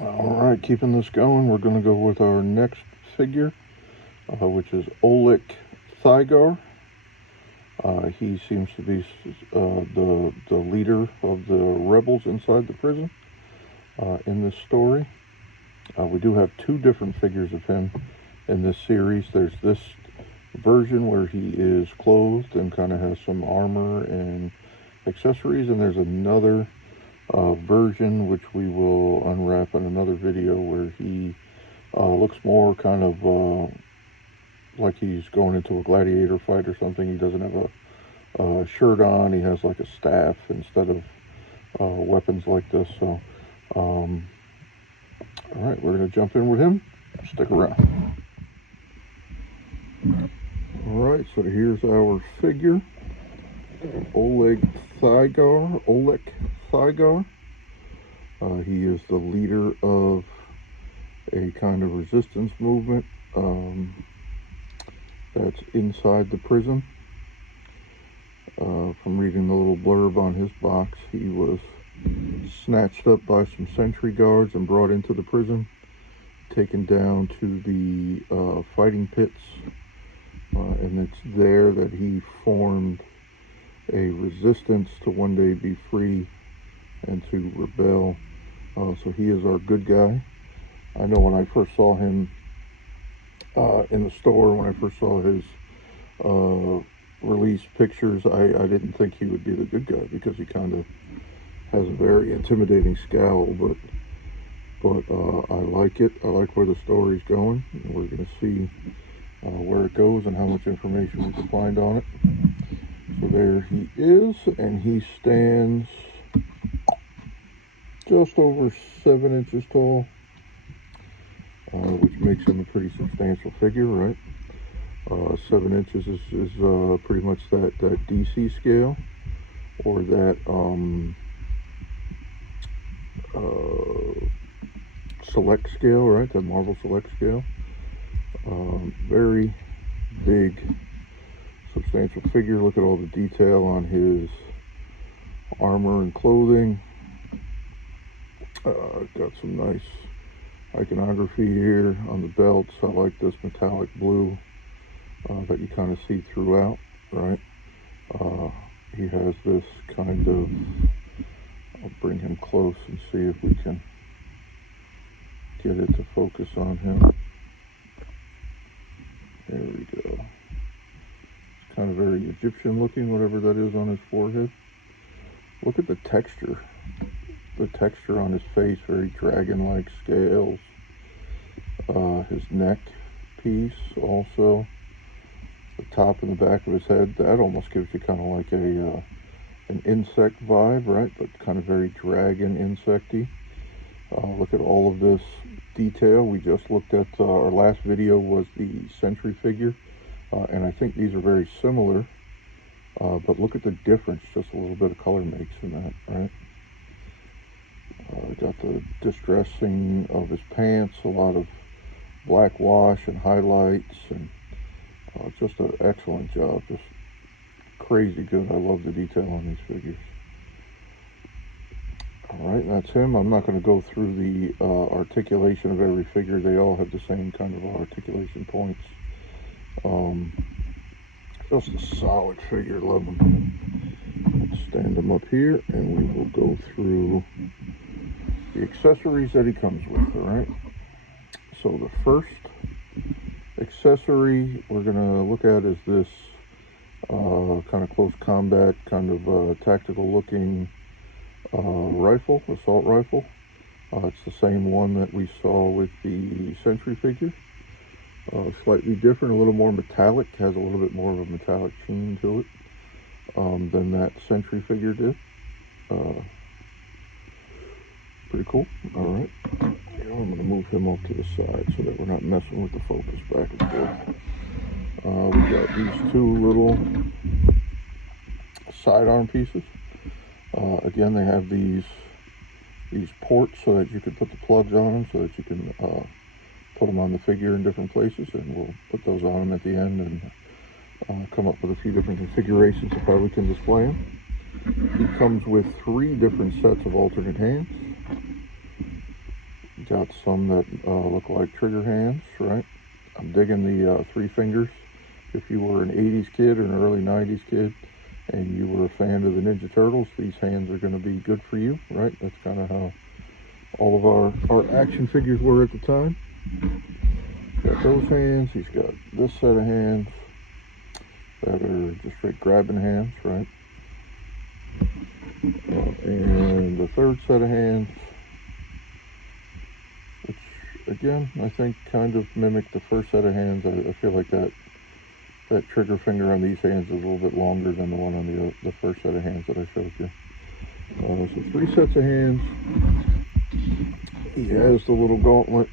Alright, keeping this going, we're going to go with our next figure, which is Oleg Thygar. He seems to be the leader of the rebels inside the prison in this story. We do have two different figures of him in this series. There's this version where he is clothed and kind of has some armor and accessories, and there's another version which we will unwrap in another video where he looks more kind of like he's going into a gladiator fight or something. He doesn't have a shirt on. He has like a staff instead of weapons like this. So all right, we're going to jump in with him. Stick around. All right, so here's our figure, Oleg Thygar. He is the leader of a kind of resistance movement that's inside the prison. From reading the little blurb on his box, he was snatched up by some sentry guards and brought into the prison, taken down to the fighting pits, and it's there that he formed a resistance to one day be free and to rebel. So he is our good guy. I know when I first saw him in the store, when I first saw his release pictures, I didn't think he would be the good guy because he kind of has a very intimidating scowl, but I like it. I like where the story's going, and we're going to see where it goes and how much information we can find on it. So there he is, and he stands just over 7 inches tall, which makes him a pretty substantial figure, right? 7 inches is pretty much that DC scale, or that select scale, right? That Marvel select scale. Very big, substantial figure. Look at all the detail on his armor and clothing. Got some nice iconography here on the belts. I like this metallic blue that you kind of see throughout, right? He has this kind of, I'll bring him close and see if we can get it to focus on him. There we go. It's kind of very Egyptian looking, whatever that is on his forehead. Look at the texture. The texture on his face, very dragon-like scales. His neck piece also. The top and the back of his head, that almost gives you kind of like an insect vibe, right? But kind of very dragon insecty. Look at all of this detail. We just looked at, our last video was the sentry figure, and I think these are very similar, but look at the difference just a little bit of color makes in that, right? Got the distressing of his pants, a lot of black wash and highlights, and just an excellent job, just crazy good. I love the detail on these figures. Alright, that's him. I'm not going to go through the articulation of every figure. They all have the same kind of articulation points. Just a solid figure. Love them. Stand him up here, and we will go through the accessories that he comes with. Alright, so the first accessory we're going to look at is this kind of close combat, kind of tactical looking rifle, assault rifle. It's the same one that we saw with the sentry figure. Slightly different, a little more metallic, has a little bit more of a metallic sheen to it than that Century figure did. Pretty cool. All right. Here, I'm going to move him off to the side so that we're not messing with the focus back and forth. We got these two little sidearm pieces. Again, they have these ports so that you can put the plugs on them, so that you can put them on the figure in different places, and we'll put those on them at the end and come up with a few different configurations of how we can display them. He comes with 3 different sets of alternate hands. Got some that look like trigger hands, right? I'm digging the 3 fingers. If you were an 80s kid or an early 90s kid and you were a fan of the Ninja Turtles, these hands are going to be good for you, right? That's kind of how all of our action figures were at the time. Got those hands. He's got this set of hands that are just straight grabbing hands, right? And the third set of hands, which again I think kind of mimic the first set of hands. I feel like that trigger finger on these hands is a little bit longer than the one on the first set of hands that I showed you. So 3 sets of hands. He has the little gauntlet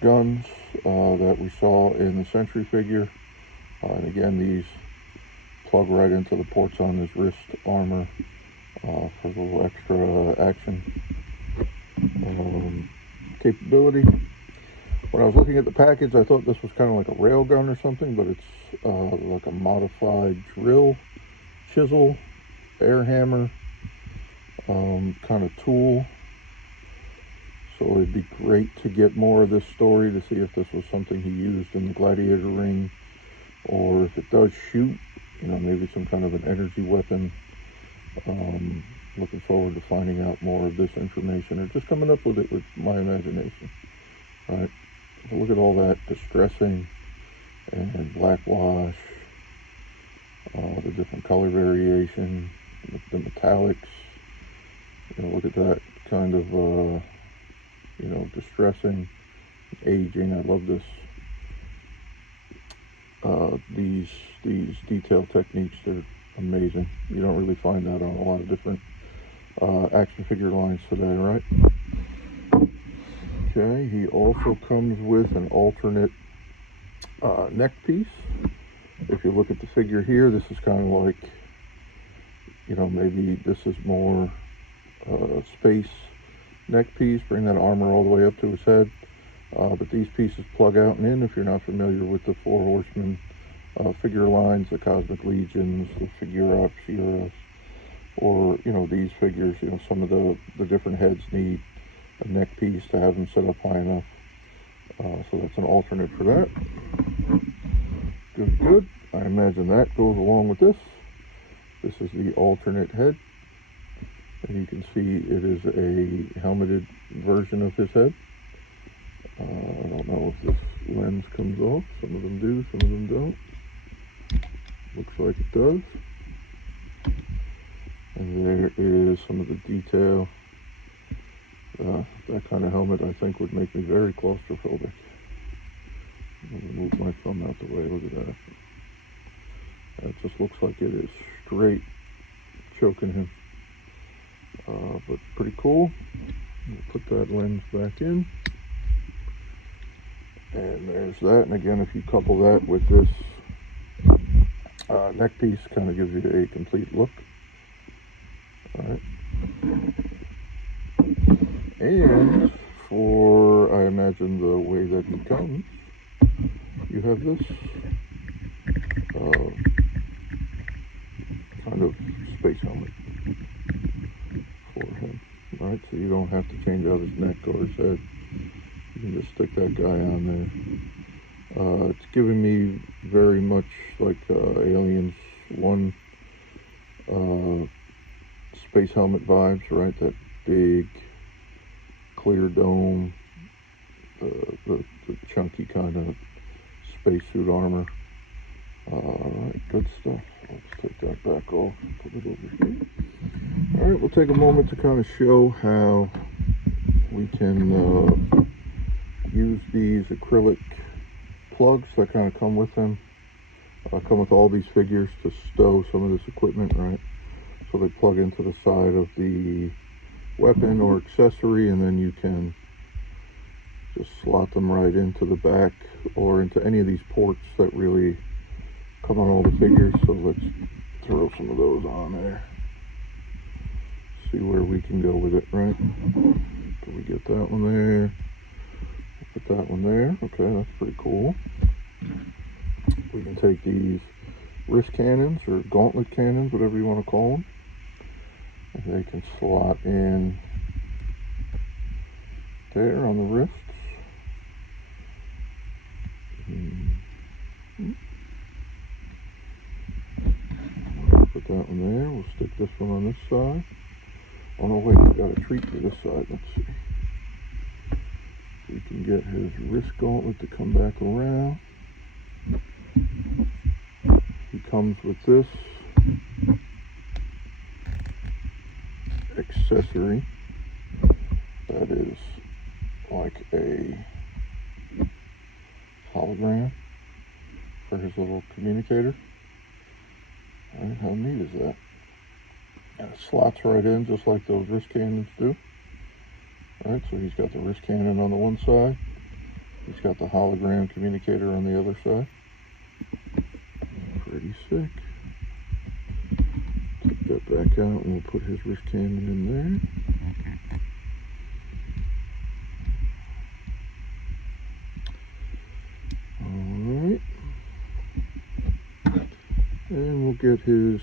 guns that we saw in the Century figure. And again, these plug right into the ports on his wrist armor for a little extra action capability. When I was looking at the package, I thought this was kind of like a rail gun or something, but it's like a modified drill, chisel, air hammer kind of tool. So it'd be great to get more of this story to see if this was something he used in the gladiator ring, or if it does shoot, maybe some kind of an energy weapon. Looking forward to finding out more of this information, or just coming up with it with my imagination. Right? Look at all that distressing and black wash, the different color variation, the metallics. Look at that kind of distressing, aging. I love this. These detail techniques, they're amazing. You don't really find that on a lot of different action figure lines today, right? Okay, he also comes with an alternate neck piece. If you look at the figure here, this is kind of like, maybe this is more space neck piece, bring that armor all the way up to his head. But these pieces plug out and in. If you're not familiar with the 4 Horsemen figure lines, the Cosmic Legions, the Figura Obscuras, or these figures, some of the different heads need a neck piece to have them set up high enough. So that's an alternate for that. Good. I imagine that goes along with this. This is the alternate head. And you can see it is a helmeted version of his head. I don't know if this lens comes off. Some of them do, some of them don't. Looks like it does. And there is some of the detail. That kind of helmet, I think, would make me very claustrophobic. I'm going to move my thumb out the way. Look at that. That just looks like it is straight choking him. But pretty cool. We'll put that lens back in. And there's that. And again, if you couple that with this neck piece, kind of gives you a complete look. All right. And for, I imagine, the way that he comes, you have this kind of space helmet for him. All right, so you don't have to change out his neck or his head. You can just stick that guy on there. It's giving me very much like Aliens 1 space helmet vibes, right? That big, clear dome, the chunky kind of spacesuit armor. Alright, good stuff. Let's take that back off and put it over here. Alright, we'll take a moment to kind of show how we can use these acrylic plugs that kind of come with them. Come with all these figures to stow some of this equipment, right? So they plug into the side of the weapon or accessory, and then you can just slot them right into the back or into any of these ports that really come on all the figures. So let's throw some of those on there. See where we can go with it, right? Can we get that one there? Put that one there. Okay, that's pretty cool. We can take these wrist cannons or gauntlet cannons, whatever you want to call them, and they can slot in there on the wrists. Put that one there. We'll stick this one on this side. Oh no, wait, we got a treat for this side. Let's see. We can get his wrist gauntlet to come back around. He comes with this accessory that is like a hologram for his little communicator. All right, how neat is that? And it slots right in just like those wrist cannons do. All right, so he's got the wrist cannon on the one side. He's got the hologram communicator on the other side. Pretty sick. Take that back out and we'll put his wrist cannon in there. Alright. And we'll get his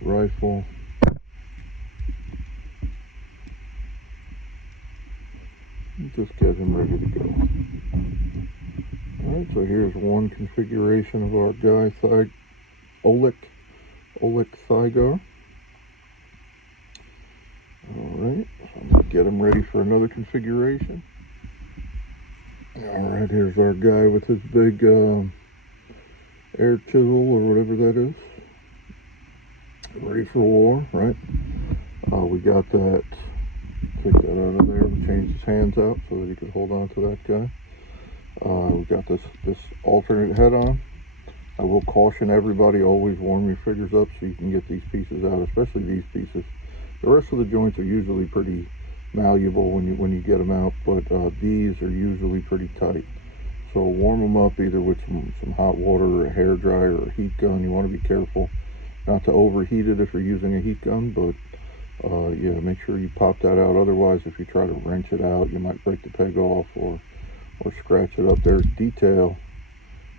rifle. Just get him ready to go. Alright, so here's one configuration of our guy Oleg Thygar. Alright, so I'm going to get him ready for another configuration. Alright, here's our guy with his big air chisel or whatever that is. Ready for war, right? We got that. Take that out of there. We changed his hands out so that he could hold on to that guy. We got this alternate head on. I will caution everybody, always warm your figures up so you can get these pieces out, especially these pieces. The rest of the joints are usually pretty malleable when you get them out, but these are usually pretty tight. So warm them up either with some hot water or a hair dryer or a heat gun. You want to be careful not to overheat it if you're using a heat gun, but yeah, make sure you pop that out. Otherwise, if you try to wrench it out, you might break the peg off or scratch it up. There's detail,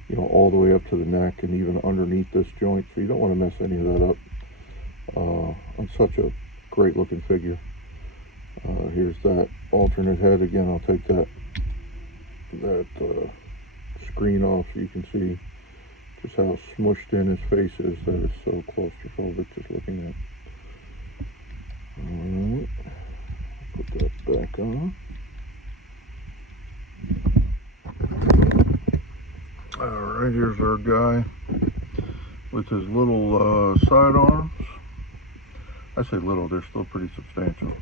you know, all the way up to the neck and even underneath this joint, so you don't want to mess any of that up on such a great looking figure. Here's that alternate head again. I'll take that screen off so you can see just how smushed in his face is. That is so claustrophobic just looking at. Alright, put that back on. Alright, here's our guy with his little sidearms. I say little, they're still pretty substantial.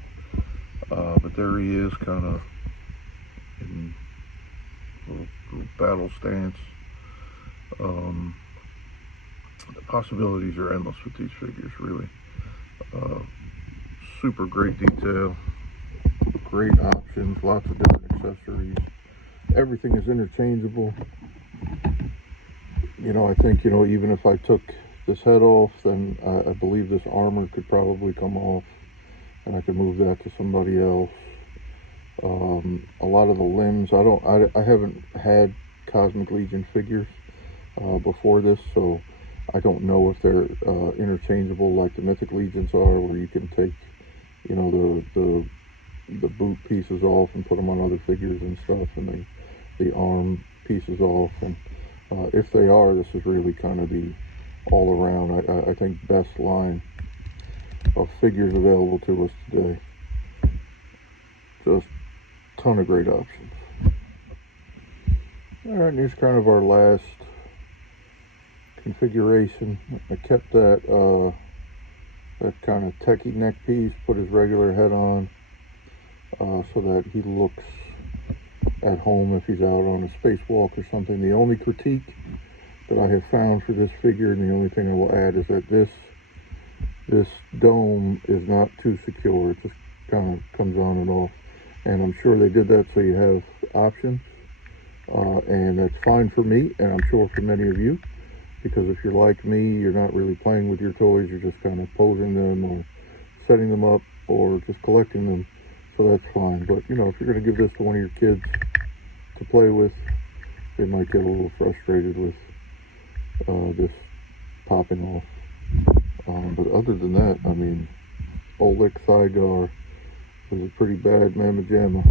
But there he is, kind of in little battle stance. The possibilities are endless with these figures, really. Super great detail, great options, lots of different accessories. Everything is interchangeable. You know, I think, you know, even if I took this head off, then I believe this armor could probably come off and I could move that to somebody else. A lot of the limbs, I haven't had Cosmic Legion figures before this, so I don't know if they're interchangeable like the Mythic Legions are, where you can take, you know, the boot pieces off and put them on other figures and stuff, and the arm pieces off. And if they are, this is really kind of the all-around, I think, best line of figures available to us today. Just a ton of great options. Alright, and here's kind of our last configuration. I kept that kind of techie neck piece, put his regular head on so that he looks at home if he's out on a spacewalk or something. The only critique that I have found for this figure, and the only thing I will add, is that this dome is not too secure. It just kind of comes on and off, and I'm sure they did that so you have options, and that's fine for me, and I'm sure for many of you, because if you're like me, you're not really playing with your toys, you're just kind of posing them or setting them up or just collecting them, so that's fine. But you know, if you're going to give this to one of your kids to play with, they might get a little frustrated with this popping off. But other than that, I mean, Oleg Thygar was a pretty bad mamma jamma,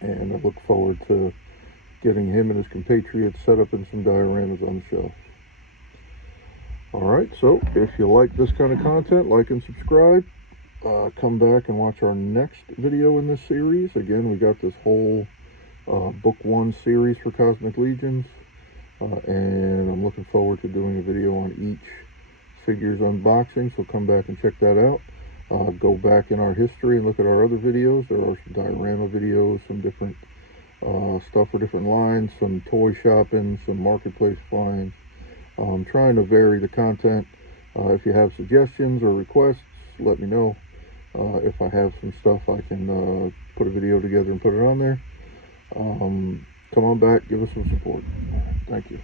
and I look forward to getting him and his compatriots set up in some dioramas on the shelf. Alright, so if you like this kind of content, like and subscribe. Come back and watch our next video in this series. Again, we got this whole book 1 series for Cosmic Legions, and I'm looking forward to doing a video on each figure's unboxing, so come back and check that out. Go back in our history and look at our other videos. There are some diorama videos, some different stuff for different lines, some toy shopping, some marketplace finds. I'm trying to vary the content. If you have suggestions or requests, let me know. If I have some stuff, I can put a video together and put it on there. Come on back, give us some support. Thank you.